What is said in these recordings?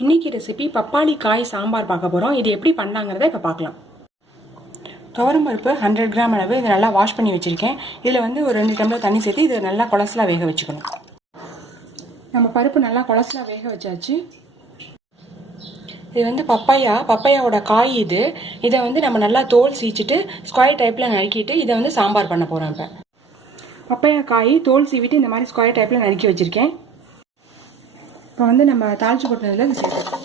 இன்றைக்கி ரெசிபி பப்பாளி காய் சாம்பார் பார்க்க போகிறோம். இது எப்படி பண்ணாங்கிறத இப்போ பார்க்கலாம். துவரம் பருப்பு 100 கிராம் அளவு இதை நல்லா வாஷ் பண்ணி வச்சுருக்கேன். இதில் வந்து ஒரு 2 டம்ளர் தண்ணி சேர்த்து இதை நல்லா கொலசலாக வேக வச்சுக்கணும். நம்ம பருப்பு நல்லா கொலசலாக வேக வச்சாச்சு. இது வந்து பப்பாயாவோட காய் இது. இதை வந்து நம்ம நல்லா தோல் சீச்சிட்டு ஸ்கொயர் டைப்பில் நறுக்கிட்டு இதை வந்து சாம்பார் பண்ண போகிறோம். இப்போ பப்பாயா காய் தோல் சீவிட்டு இந்த மாதிரி ஸ்கொயர் டைப்பில் நறுக்கி வச்சுருக்கேன். இப்போ வந்து நம்ம தாளிச்சு கொட்டினதில் இது சேர்த்துக்கலாம்.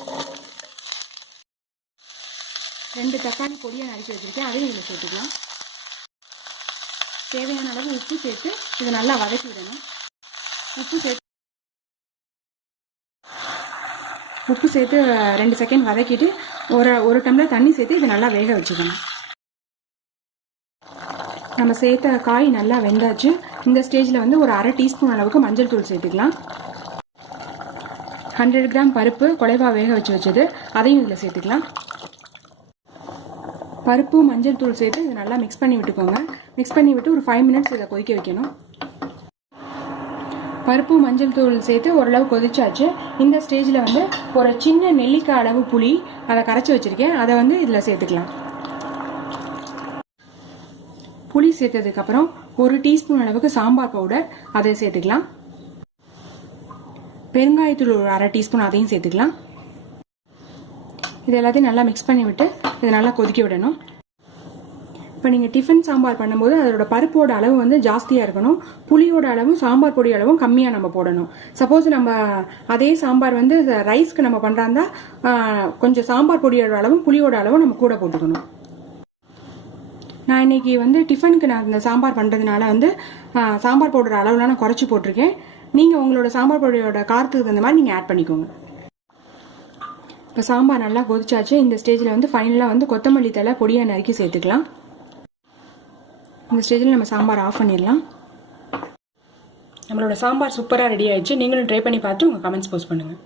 2 தக்காளி பொடியாக நறுக்கி வச்சுருக்கேன், அதையும் இதில் சேர்த்துக்கலாம். தேவையான அளவு உப்பு சேர்த்து இதை நல்லா வதக்கி விடணும். உப்பு சேர்த்து 2 செகண்ட் வதக்கிட்டு ஒரு டம்ளர் தண்ணி சேர்த்து இதை நல்லா வேக வச்சுக்கணும். நம்ம சேர்த்த காய் நல்லா வெந்தாச்சு. இந்த ஸ்டேஜில் வந்து ஒரு 1/2 டீஸ்பூன் அளவுக்கு மஞ்சள் தூள் சேர்த்துக்கலாம். 100 கிராம் பருப்பு குழைவா வேக வச்சது, அதையும் இதில் சேர்த்துக்கலாம். பருப்பு மஞ்சள் தூள் சேர்த்து இதை நல்லா மிக்ஸ் பண்ணி விட்டுக்கோங்க. மிக்ஸ் பண்ணி விட்டு ஒரு 5 மினிட்ஸ் இதை கொதிக்க வைக்கணும். பருப்பு மஞ்சள் தூள் சேர்த்து ஓரளவு கொதிச்சாச்சு. இந்த ஸ்டேஜில் வந்து ஒரு சின்ன நெல்லிக்காய் அளவு புளி அதை கரைச்சி வச்சுருக்கேன், அதை வந்து இதில் சேர்த்துக்கலாம். புளி சேர்த்ததுக்கப்புறம் 1 டீஸ்பூன் அளவுக்கு சாம்பார் பவுடர் அதை சேர்த்துக்கலாம். பெருங்காயத்தூள் ஒரு 1/2 டீஸ்பூன் அதையும் சேர்த்துக்கலாம். இது எல்லாத்தையும் நல்லா மிக்ஸ் பண்ணி விட்டு இதை நல்லா கொதிக்க விடணும். இப்போ நீங்கள் டிஃபன் சாம்பார் பண்ணும்போது அதோட பருப்போட அளவு வந்து ஜாஸ்தியாக இருக்கணும், புளியோட அளவும் சாம்பார் பொடி அளவும் கம்மியாக நம்ம போடணும். சப்போஸ் நம்ம அதே சாம்பார் வந்து ரைஸ்க்கு நம்ம பண்ணுறாந்தா கொஞ்சம் சாம்பார் பொடியோட அளவும் புளியோட அளவும் நம்ம கூட போட்டுக்கணும். நான் இன்னைக்கு வந்து டிஃபனுக்கு நான் இந்த சாம்பார் பண்ணுறதுனால வந்து சாம்பார் பவுடர் அளவுலாம் நான் குறைச்சி போட்டிருக்கேன். நீங்கள் உங்களோட சாம்பார் பொடியோட காரத்துக்கு தகுந்த மாதிரி நீங்கள் ஆட் பண்ணிக்கோங்க. இப்போ சாம்பார் நல்லா கொதிச்சாச்சு. இந்த ஸ்டேஜில் வந்து ஃபைனலாக வந்து கொத்தமல்லி தழை பொடியாக நறுக்கி சேர்த்துக்கலாம். இந்த ஸ்டேஜில் நம்ம சாம்பார் ஆஃப் பண்ணிடலாம். நம்மளோட சாம்பார் சூப்பராக ரெடி ஆயிடுச்சு. நீங்களும் ட்ரை பண்ணி பார்த்து உங்கள் கமெண்ட்ஸ் போஸ்ட் பண்ணுங்கள்.